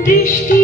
বৃষ্টি